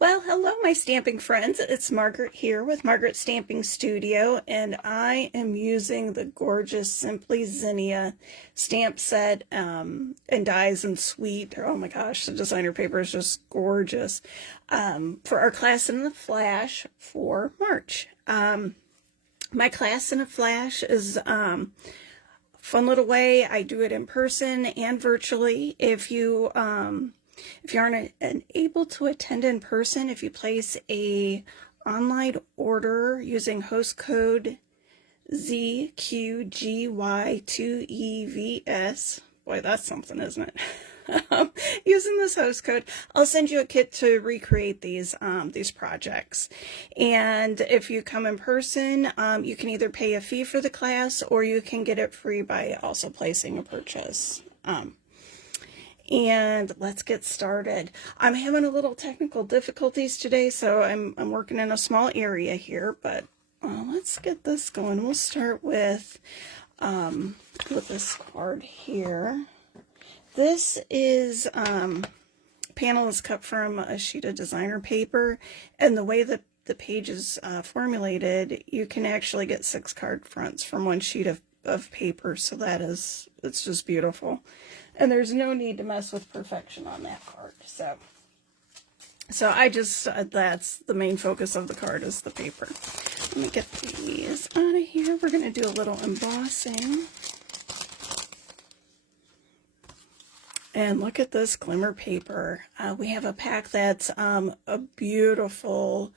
Well, hello, my stamping friends. It's Margaret here with Margaret Stamping Studio, and I am using the gorgeous Simply Zinnia stamp set and dies and sweet. Oh my gosh, the designer paper is just gorgeous for our class in the flash for March. My class in a flash is fun little way. I do it in person and virtually. If you aren't able to attend in person, if you place a online order using host code ZQGY2EVS, boy, that's something, isn't it? Using this host code, I'll send you a kit to recreate these projects. And if you come in person, you can either pay a fee for the class or you can get it free by also placing a purchase. And let's get started. I'm having a little technical difficulties today, so I'm working in a small area here, but let's get this going. We'll start with this card here. This is panel is cut from a sheet of designer paper, and the way that the page is formulated, you can actually get 6 card fronts from one sheet of paper, so it's just beautiful. And there's no need to mess with perfection on that card. So I just, that's the main focus of the card is the paper. Let me get these out of here. We're going to do a little embossing. And look at this glimmer paper. We have a pack that's a beautiful,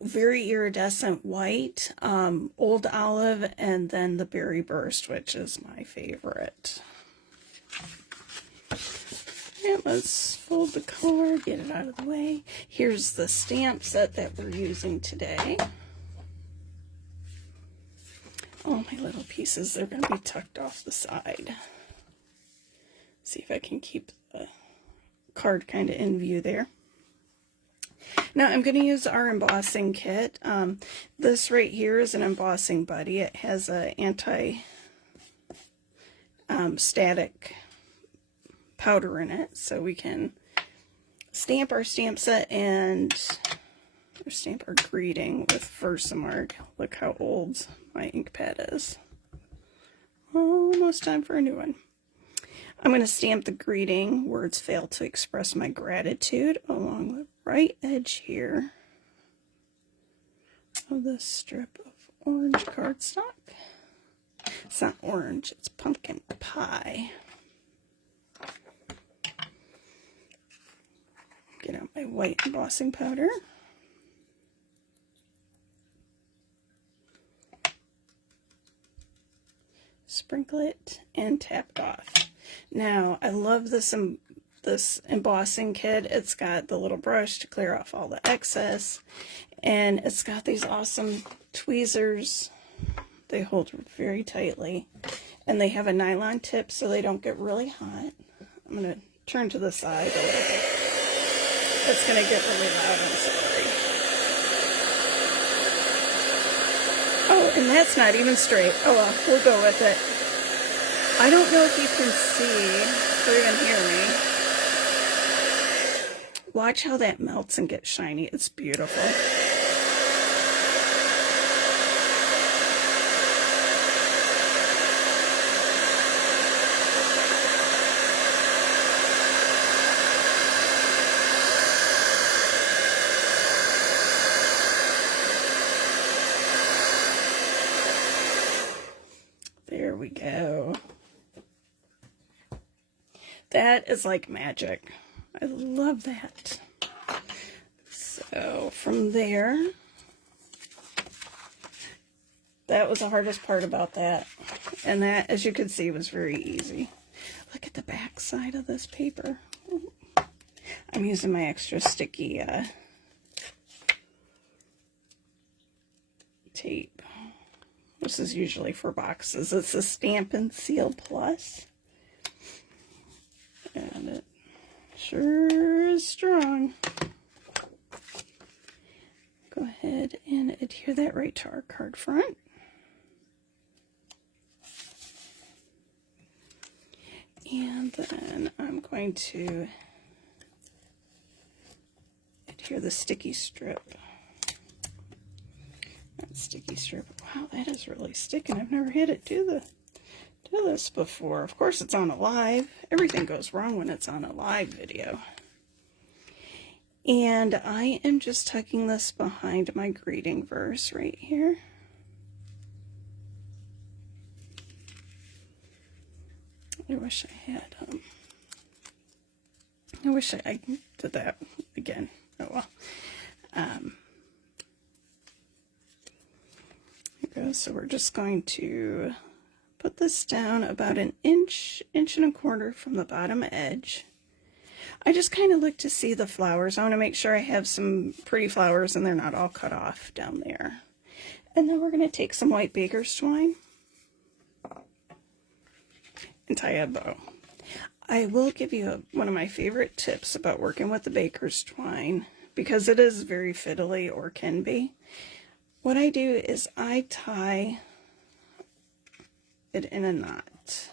very iridescent white, old olive, and then the berry burst, which is my favorite. And let's fold the card, get it out of the way. Here's the stamp set that we're using today. All my little pieces, they're going to be tucked off the side. See if I can keep the card kind of in view there. Now I'm going to use our embossing kit. This right here is an embossing buddy. It has an anti-static powder in it, so we can stamp our stamp set or stamp our greeting with Versamark. Look how old my ink pad is. Almost time for a new one. I'm going to stamp the greeting, "Words fail to express my gratitude," along the right edge here of this strip of orange cardstock. It's not orange, it's pumpkin pie. Get out my white embossing powder. Sprinkle it and tap it off. Now, I love this embossing kit. It's got the little brush to clear off all the excess, and it's got these awesome tweezers. They hold very tightly, and they have a nylon tip so they don't get really hot. I'm going to turn to the side a little bit. It's going to get really loud, I'm sorry. Oh, and that's not even straight. Oh well, we'll go with it. I don't know if you can see or even hear me. Watch how that melts and gets shiny. It's beautiful. There we go. That is like magic. I love that. So from there, that was the hardest part about that. And that, as you can see, was very easy. Look at the back side of this paper. I'm using my extra sticky tape. This is usually for boxes. It's a Stampin' Seal Plus. And it sure is strong. Go ahead and adhere that right to our card front. And then I'm going to here, the sticky strip. That sticky strip. Wow, that is really sticking. I've never had it do this before. Of course, it's on a live. Everything goes wrong when it's on a live video. And I am just tucking this behind my greeting verse right here. I wish I had, I wish I did that again. Oh well. Here goes. So we're just going to put this down about an inch and a quarter from the bottom edge. I just kind of look to see the flowers. I want to make sure I have some pretty flowers and they're not all cut off down there. And then we're going to take some white baker's twine and tie a bow. I will give you one of my favorite tips about working with the baker's twine, because it is very fiddly, or can be. What I do is I tie it in a knot,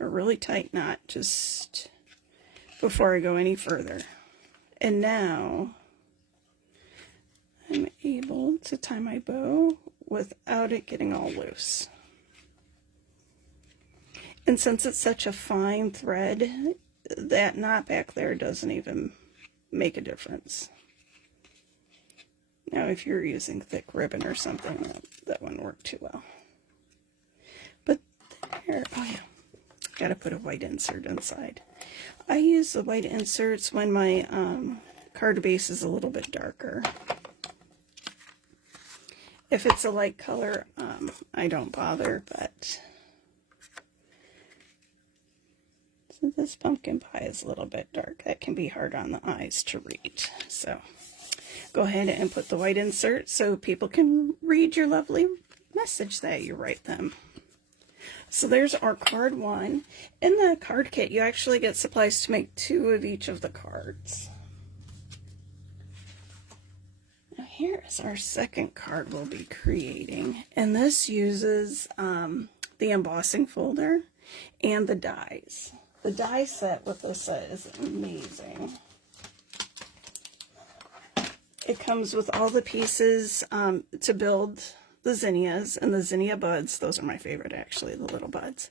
a really tight knot, just before I go any further. And now I'm able to tie my bow without it getting all loose. And since it's such a fine thread, that knot back there doesn't even make a difference. Now, if you're using thick ribbon or something, that wouldn't work too well. But there, oh yeah, gotta put a white insert inside. I use the white inserts when my card base is a little bit darker. If it's a light color, I don't bother, but since this pumpkin pie is a little bit dark, that can be hard on the eyes to read. So go ahead and put the white insert so people can read your lovely message that you write them. So there's our card one. In the card kit, you actually get supplies to make 2 of each of the cards. Now here's our second card we'll be creating. And this uses the embossing folder and the dies. The die set with this set is amazing. It comes with all the pieces to build the zinnias and the zinnia buds. Those are my favorite, actually, the little buds.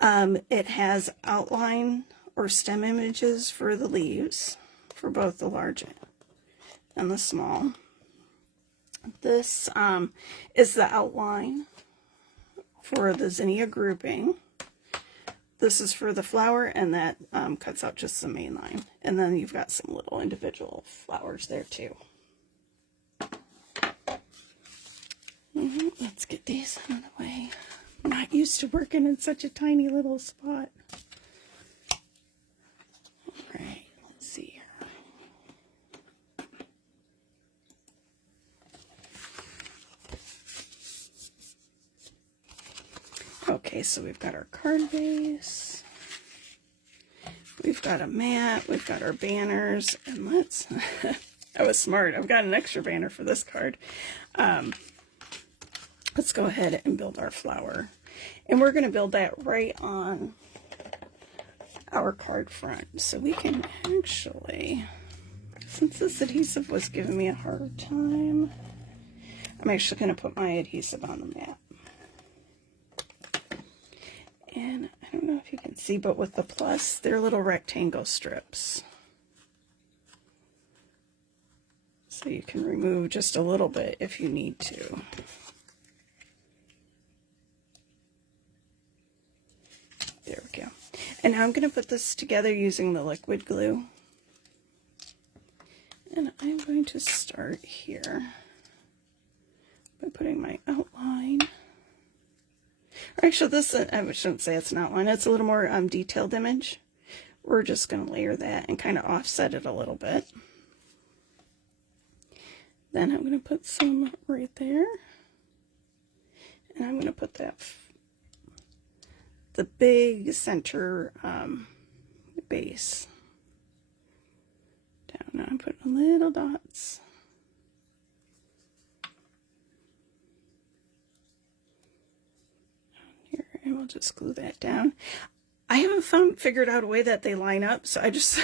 It has outline or stem images for the leaves, for both the large and the small. This is the outline for the zinnia grouping. This is for the flower, and that cuts out just the main line. And then you've got some little individual flowers there too. Let's get these out of the way. I'm not used to working in such a tiny little spot. Alright, let's see here. Okay, so we've got our card base. We've got a mat. We've got our banners. And let's... I was smart. I've got an extra banner for this card. Let's go ahead and build our flower. And we're going to build that right on our card front. So we can actually, since this adhesive was giving me a hard time, I'm actually going to put my adhesive on the mat. And I don't know if you can see, but with the plus, they're little rectangle strips. So you can remove just a little bit if you need to. There we go. And now I'm going to put this together using the liquid glue. And I'm going to start here by putting my outline. Or actually, this, I shouldn't say it's an outline. It's a little more detailed image. We're just going to layer that and kind of offset it a little bit. Then I'm going to put some right there. And I'm going to put that the big center base down. Now I'm putting little dots. Here, and we'll just glue that down. I haven't figured out a way that they line up, so I just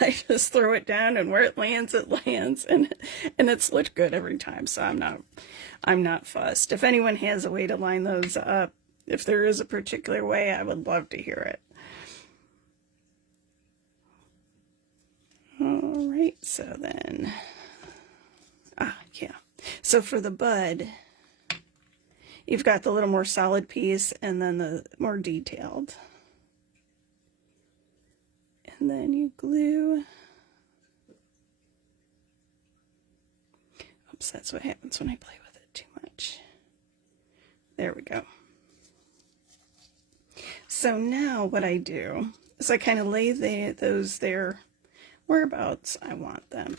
I just throw it down, and where it lands, and it's looked good every time. So I'm not fussed. If anyone has a way to line those up, if there is a particular way, I would love to hear it. All right, so then, yeah. So for the bud, you've got the little more solid piece and then the more detailed. And then you glue. Oops, that's what happens when I play with it too much. There we go. So now what I do is I kind of lay those there whereabouts I want them.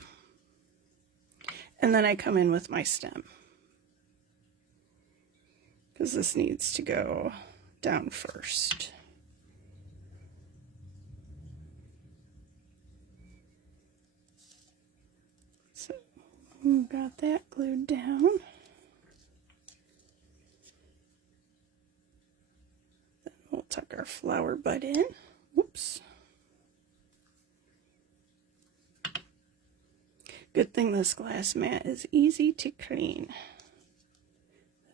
And then I come in with my stem, because this needs to go down first. So we've got that glued down. Then we'll tuck our flower bud in. Whoops. Good thing this glass mat is easy to clean.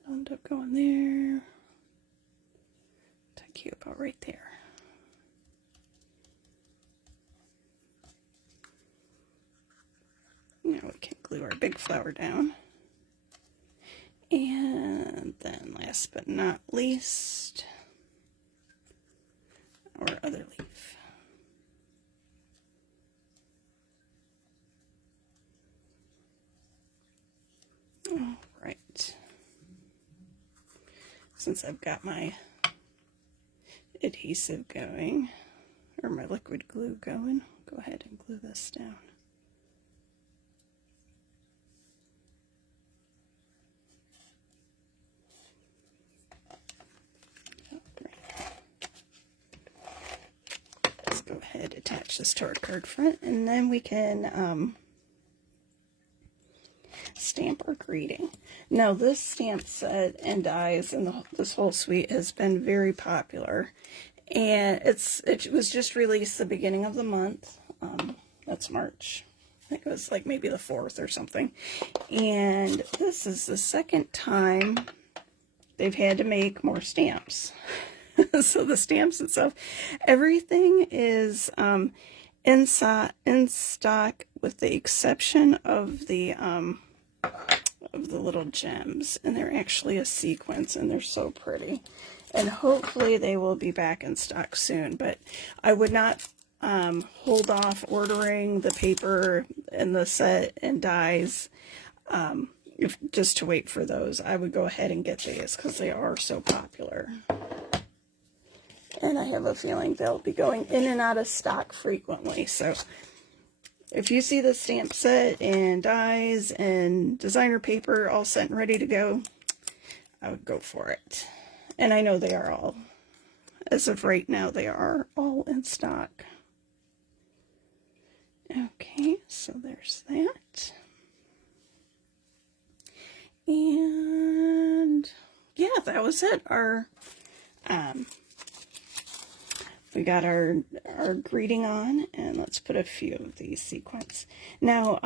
It'll end up going there. Tuck you about right there. Now we can glue our big flower down. And then last but not least, our other leaf. All right. Since I've got my adhesive going, or my liquid glue going, go ahead and glue this down. Let's go ahead and attach this to our card front, and then we can stamp our greeting. Now this stamp set and dies and this whole suite has been very popular, and it was just released the beginning of the month. That's March. I think it was like maybe the 4th or something. And this is the second time they've had to make more stamps. So the stamps itself, everything is in stock with the exception of the little gems, and they're actually a sequence, and they're so pretty, and hopefully they will be back in stock soon. But I would not hold off ordering the paper and the set and dies just to wait for those. I would go ahead and get these because they are so popular, and I have a feeling they'll be going in and out of stock frequently. So if you see the stamp set and dies and designer paper all set and ready to go, I would go for it. And I know they are all, as of right now, they are all in stock. Okay, so there's that. And yeah, that was it. We got our greeting on, and let's put a few of these sequins. Now,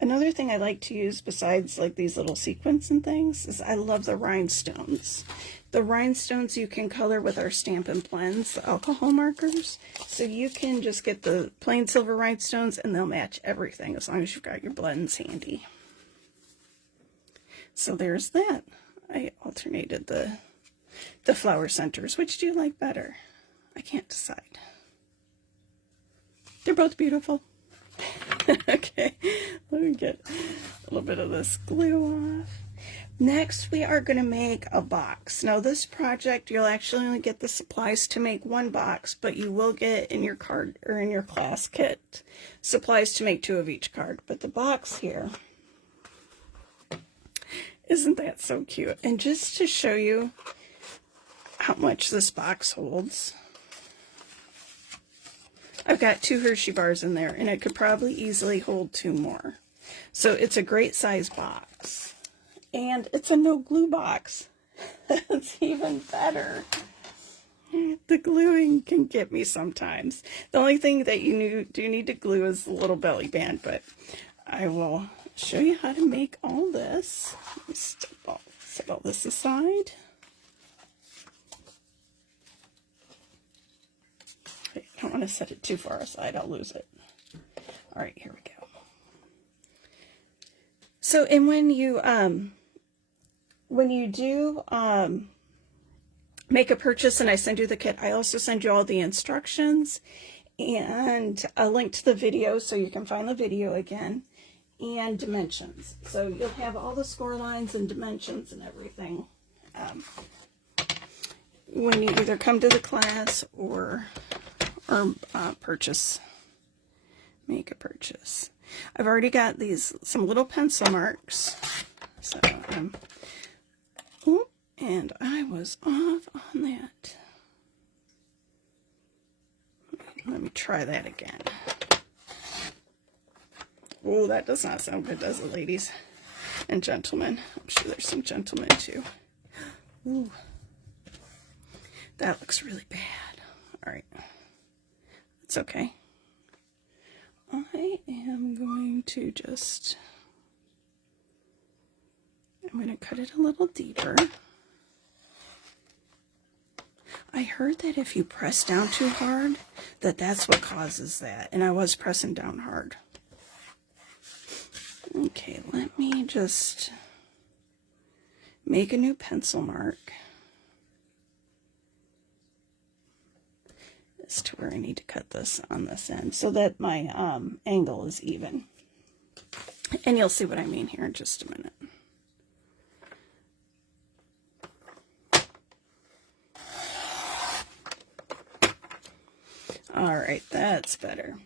another thing I like to use besides like these little sequins and things is I love the rhinestones. The rhinestones you can color with our Stampin' Blends, the alcohol markers. So you can just get the plain silver rhinestones and they'll match everything as long as you've got your blends handy. So there's that. I alternated the flower centers. Which do you like better? I can't decide. They're both beautiful. Okay, let me get a little bit of this glue off. Next, we are going to make a box. Now, this project, you'll actually only get the supplies to make one box, but you will get in your card or in your class kit supplies to make 2 of each card. But the box here, isn't that so cute? And just to show you how much this box holds, I've got 2 Hershey bars in there, and it could probably easily hold 2 more. So it's a great size box. And it's a no glue box. That's even better. The gluing can get me sometimes. The only thing that you do need to glue is the little belly band, but I will show you how to make all this. Let me set all this aside. I don't want to set it too far aside, I'll lose it. All right, here we go. So, and when you do make a purchase and I send you the kit, I also send you all the instructions and a link to the video so you can find the video again, and dimensions. So you'll have all the score lines and dimensions and everything when you either come to the class or make a purchase. I've already got some little pencil marks. So and I was off on that. Let me try that again. Oh, that does not sound good, does it, ladies and gentlemen? I'm sure there's some gentlemen too. Ooh, that looks really bad. All right, it's okay. I am going to I'm going to cut it a little deeper. I heard that if you press down too hard, that's what causes that. And I was pressing down hard. Okay, let me just make a new pencil mark. As to where I need to cut this on this end so that my angle is even. And you'll see what I mean here in just a minute. All right, that's better.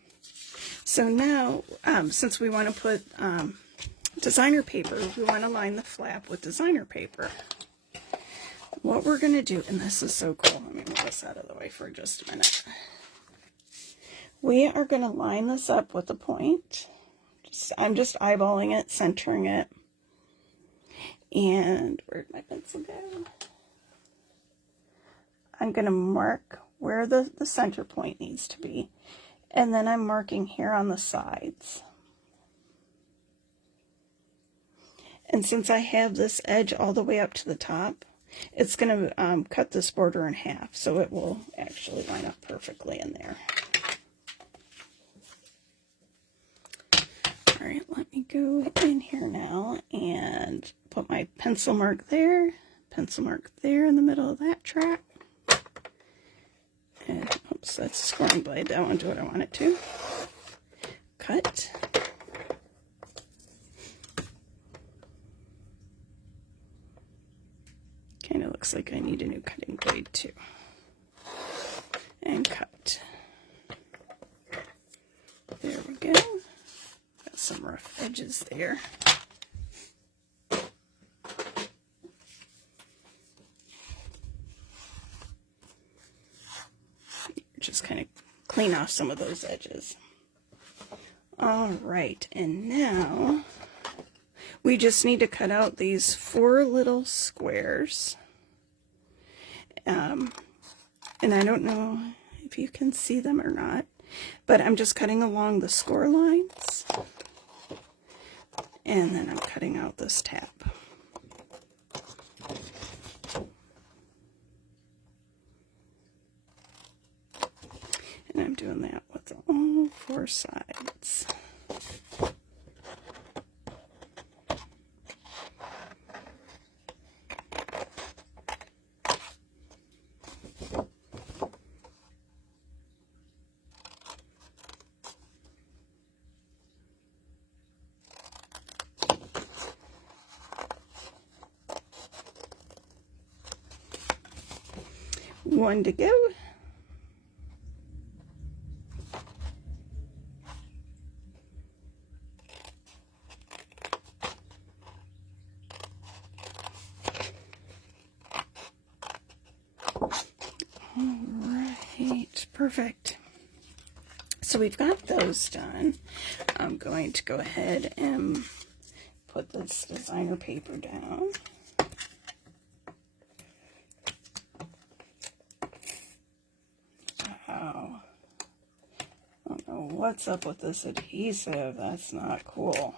So now, since we want to put designer paper, we want to line the flap with designer paper. What we're going to do, and this is so cool, let me move this out of the way for just a minute. We are going to line this up with a point. I'm just eyeballing it, centering it. And where'd my pencil go? I'm going to mark where the center point needs to be. And then I'm marking here on the sides. And since I have this edge all the way up to the top, it's going to cut this border in half, so it will actually line up perfectly in there. All right, let me go in here now and put my pencil mark there in the middle of that track. And, oops, that's a scoring blade. That won't do what I want it to. Cut. Kind of looks like I need a new cutting blade too. And cut. There we go. Got some rough edges there. Just kind of clean off some of those edges. All right, and now we just need to cut out these 4 little squares. And I don't know if you can see them or not, but I'm just cutting along the score lines. And then I'm cutting out this tab. And I'm doing that with all 4 sides. One to go. Alright, perfect. So we've got those done. I'm going to go ahead and put this designer paper down. wow. I don't know what's up with this adhesive. That's not cool.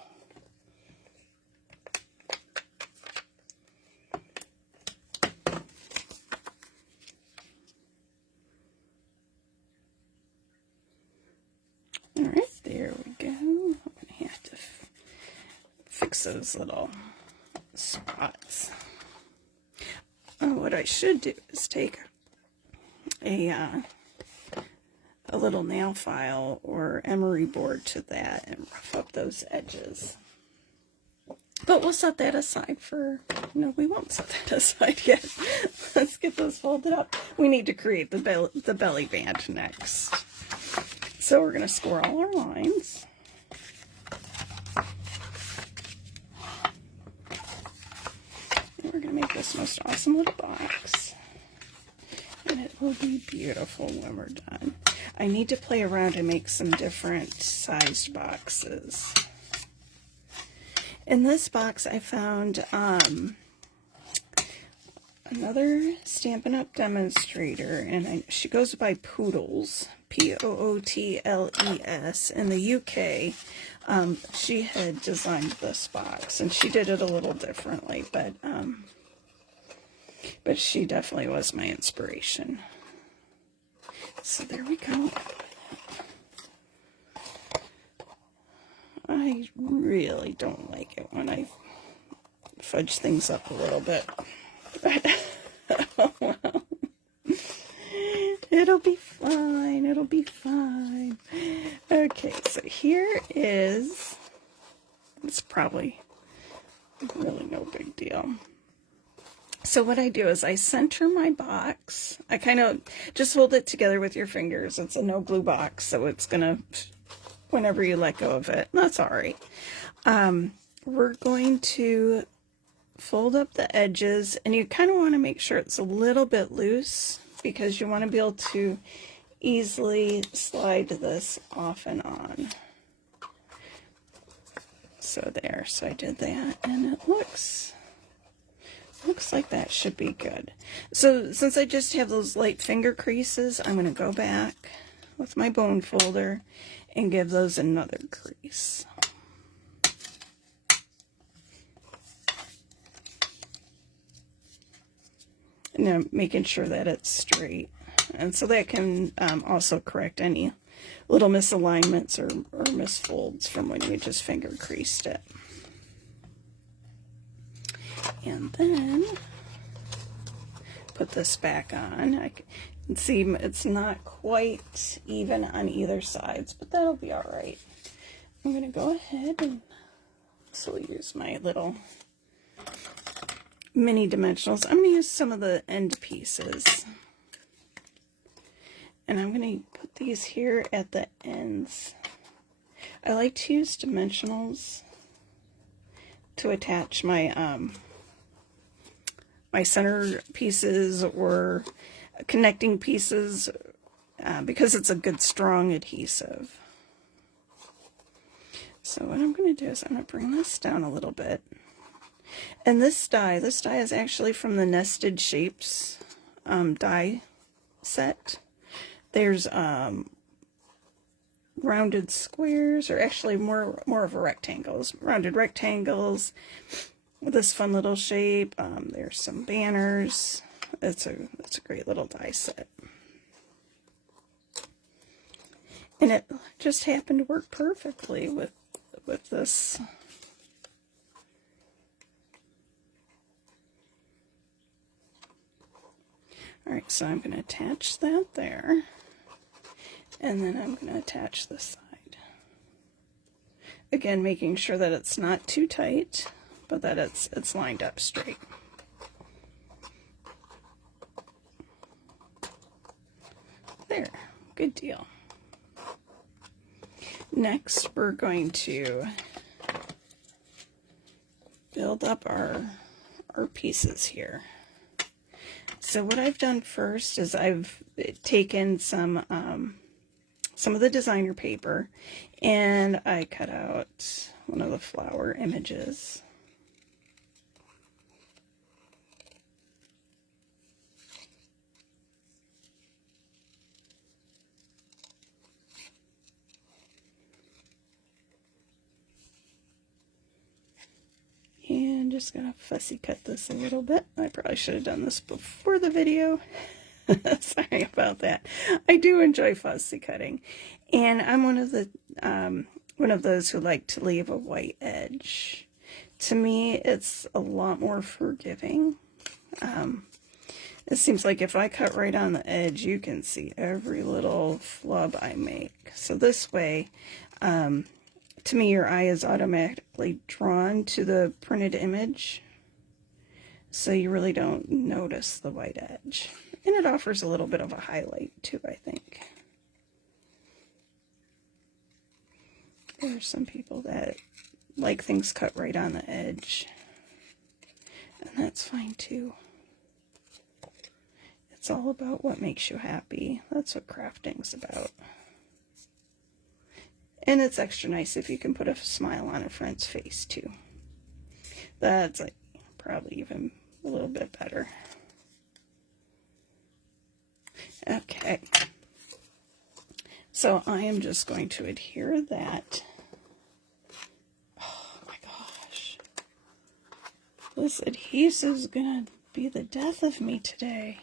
All right, there we go. I'm gonna have to fix those little spots. Oh, what I should do is take a little nail file or emery board to that and rough up those edges. But we'll set that aside for, no, we won't set that aside yet. Let's get those folded up. We need to create the belly band next. So we're going to score all our lines. And we're going to make this most awesome little box. And it will be beautiful when we're done. I need to play around and make some different sized boxes. In this box I found another Stampin' Up! Demonstrator, and she goes by Poodles, Pootles. In the UK, she had designed this box, and she did it a little differently, but she definitely was my inspiration. So there we go. I really don't like it when I fudge things up a little bit. But, oh well. It'll be fine. It'll be fine. Okay, so here is, it's probably really no big deal. So what I do is I center my box. I kind of just hold it together with your fingers. It's a no glue box, so it's gonna, whenever you let go of it, that's all right. We're going to fold up the edges, and you kind of want to make sure it's a little bit loose because you want to be able to easily slide this off and on. So there, so I did that, and it looks like that should be good. So since I just have those light finger creases, I'm going to go back with my bone folder and give those another crease. Now making sure that it's straight, and so that can also correct any little misalignments or misfolds from when you just finger creased it. And then put this back on. I can see it's not quite even on either sides, but that'll be all right. I'm going to go ahead and so use my little mini dimensionals. I'm going to use some of the end pieces, and I'm going to put these here at the ends. I like to use dimensionals to attach my my center pieces or connecting pieces because it's a good strong adhesive. So what I'm going to do is I'm going to bring this down a little bit. And this die is actually from the Nested Shapes die set. There's rounded squares, or actually more of a rectangles, rounded rectangles with this fun little shape. There's some banners. It's a great little die set. And it just happened to work perfectly with this. Alright, so I'm going to attach that there, and then I'm going to attach this side. Again, making sure that it's not too tight, but that it's lined up straight. There, good deal. Next, we're going to build up our pieces here. So what I've done first is I've taken some of the designer paper, and I cut out one of the flower images. just going to fussy cut this a little bit. I probably should have done this before the video. Sorry about that. I do enjoy fussy cutting. And I'm one of those who like to leave a white edge. To me, it's a lot more forgiving. It seems like if I cut right on the edge, you can see every little flub I make. So this way, to me, your eye is automatically drawn to the printed image, so you really don't notice the white edge. And it offers a little bit of a highlight too, I think. There are some people that like things cut right on the edge, and that's fine too. It's all about what makes you happy. That's what crafting's about. And it's extra nice if you can put a smile on a friend's face too. That's like probably even a little bit better. Okay. So I am just going to adhere that. Oh my gosh. This adhesive is going to be the death of me today.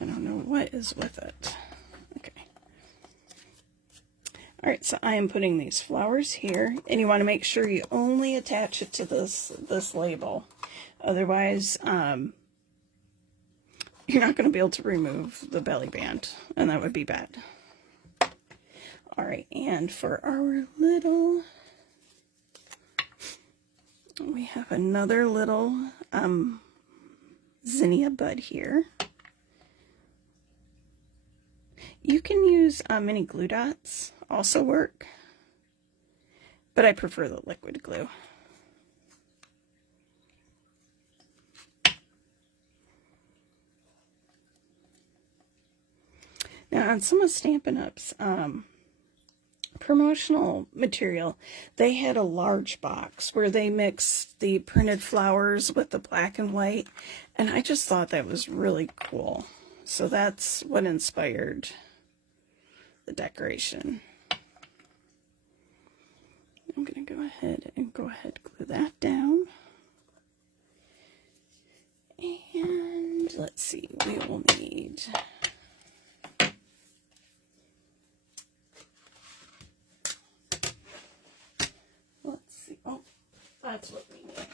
I don't know what is with it. Okay. Alright, so I am putting these flowers here, and you want to make sure you only attach it to this label. Otherwise, you're not going to be able to remove the belly band, and that would be bad. Alright, and for our little, we have another little zinnia bud here. You can use mini glue dots, also work, but I prefer the liquid glue. Now on some of Stampin' Up's promotional material, they had a large box where they mixed the printed flowers with the black and white, and I just thought that was really cool. So that's what inspired the decoration. I'm going to go ahead and glue that down. And let's see, we will need that's what we need.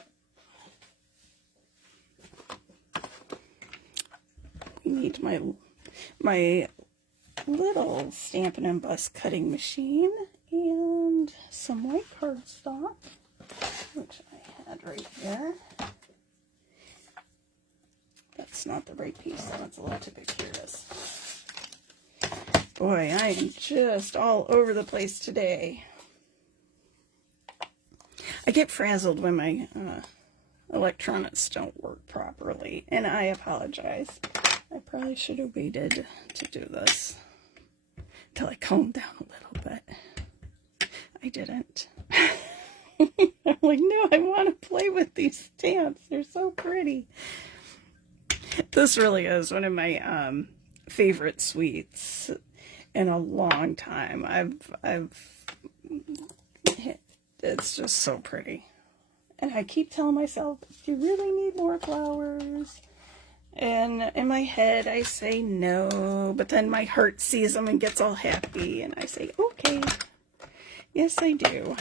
We need my little Stampin' and Bust cutting machine and some white cardstock, which I had right here. That's not the right piece. That's a little too big. Here it is. Boy, I am just all over the place today. I get frazzled when my electronics don't work properly, and I apologize. I probably should have waited to do this until I calmed down a little bit. I didn't. I'm like, no, I want to play with these stamps. They're so pretty. This really is one of my favorite sweets in a long time. It's just so pretty. And I keep telling myself, you really need more flowers. And in my head, I say no, but then my heart sees them and gets all happy, and I say, okay, yes, I do.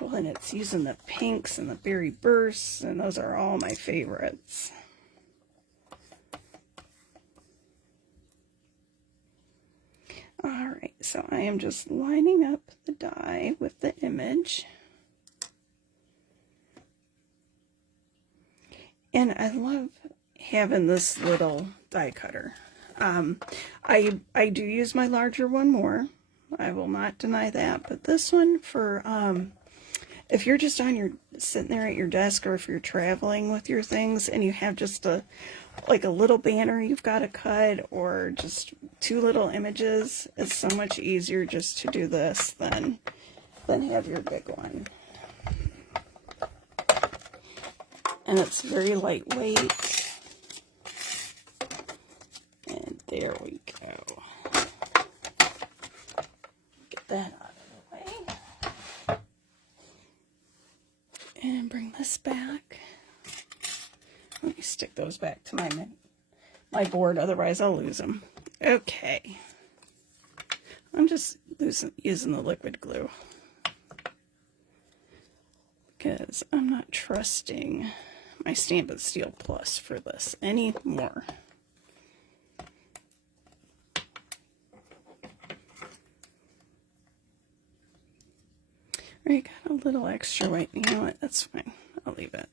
Well, and it's using the pinks and the berry bursts, and those are all my favorites. Alright, so I am just lining up the die with the image. And I love having this little die cutter. I do use my larger one more. I will not deny that. But this one for, if you're just sitting there at your desk, or if you're traveling with your things and you have just like a little banner you've got to cut, or just two little images, it's so much easier just to do this than have your big one. And it's very lightweight. And there we go. that out of the way. And bring this back. Let me stick those back to my board, otherwise I'll lose them. Okay. I'm just using the liquid glue because I'm not trusting my Stampin' Steel Plus for this anymore. I got a little extra white. You know what? That's fine. I'll leave it.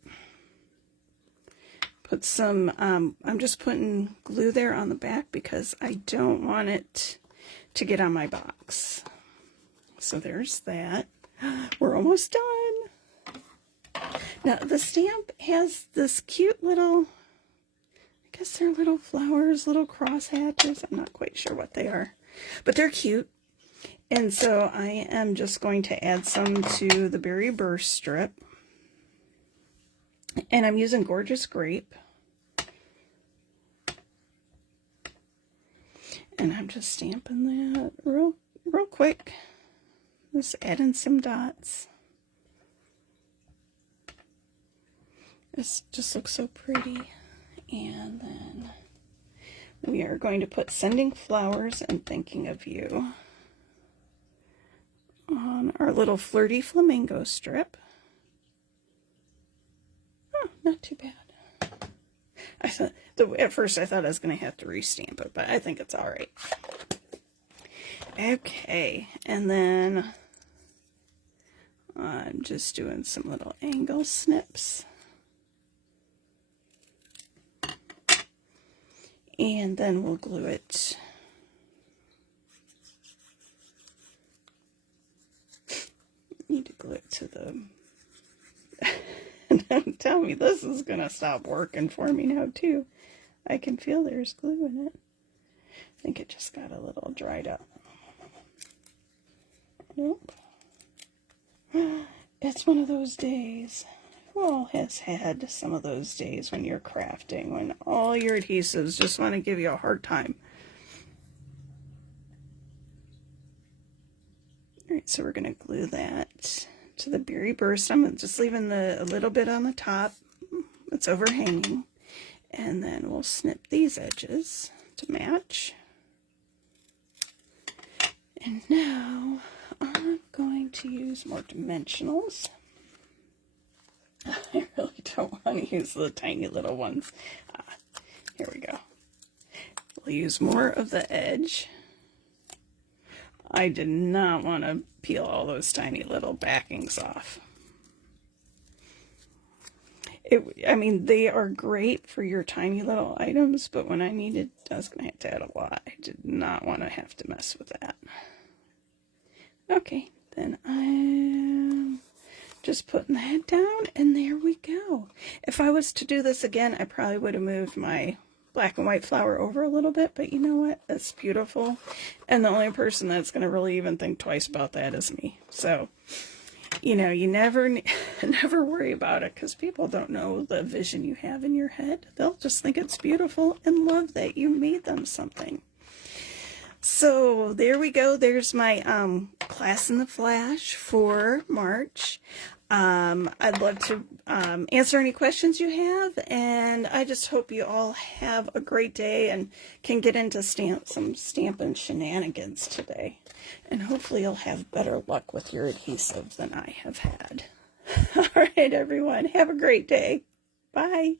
Put some, I'm just putting glue there on the back because I don't want it to get on my box. So there's that. We're almost done. Now the stamp has this cute little, I guess they're little flowers, little crosshatches. I'm not quite sure what they are, but they're cute. And so I am just going to add some to the Berry Burst strip. And I'm using Gorgeous Grape. And I'm just stamping that real quick. Just adding some dots. This just looks so pretty. And then we are going to put Sending Flowers and Thinking of You on our little Flirty Flamingo strip. Oh, not too bad. I thought at first I thought I was going to have to restamp it, but I think it's all right. Okay, and then I'm just doing some little angle snips. And then we'll glue it. Need to glue it to the... Don't tell me this is going to stop working for me now, too. I can feel there's glue in it. I think it just got a little dried up. Nope. It's one of those days. Who all has had some of those days when you're crafting, when all your adhesives just want to give you a hard time? Alright, so we're going to glue that to the Berry Burst. I'm just leaving a little bit on the top. It's overhanging. And then we'll snip these edges to match. And now I'm going to use more dimensionals. I really don't want to use the tiny little ones. Here we go. We'll use more of the edge. I did not want to peel all those tiny little backings off. I mean, they are great for your tiny little items, but when I was going to have to add a lot. I did not want to have to mess with that. Okay, then I'm just putting that down, and there we go. If I was to do this again, I probably would have moved my black and white flower over a little bit, but you know what? That's beautiful. And the only person that's going to really even think twice about that is me. So, you know, you never worry about it because people don't know the vision you have in your head. They'll just think it's beautiful and love that you made them something. So there we go. There's my class in the flash for March. I'd love to answer any questions you have, and I just hope you all have a great day and can get into some Stampin' shenanigans today. And hopefully you'll have better luck with your adhesive than I have had. All right, everyone. Have a great day. Bye.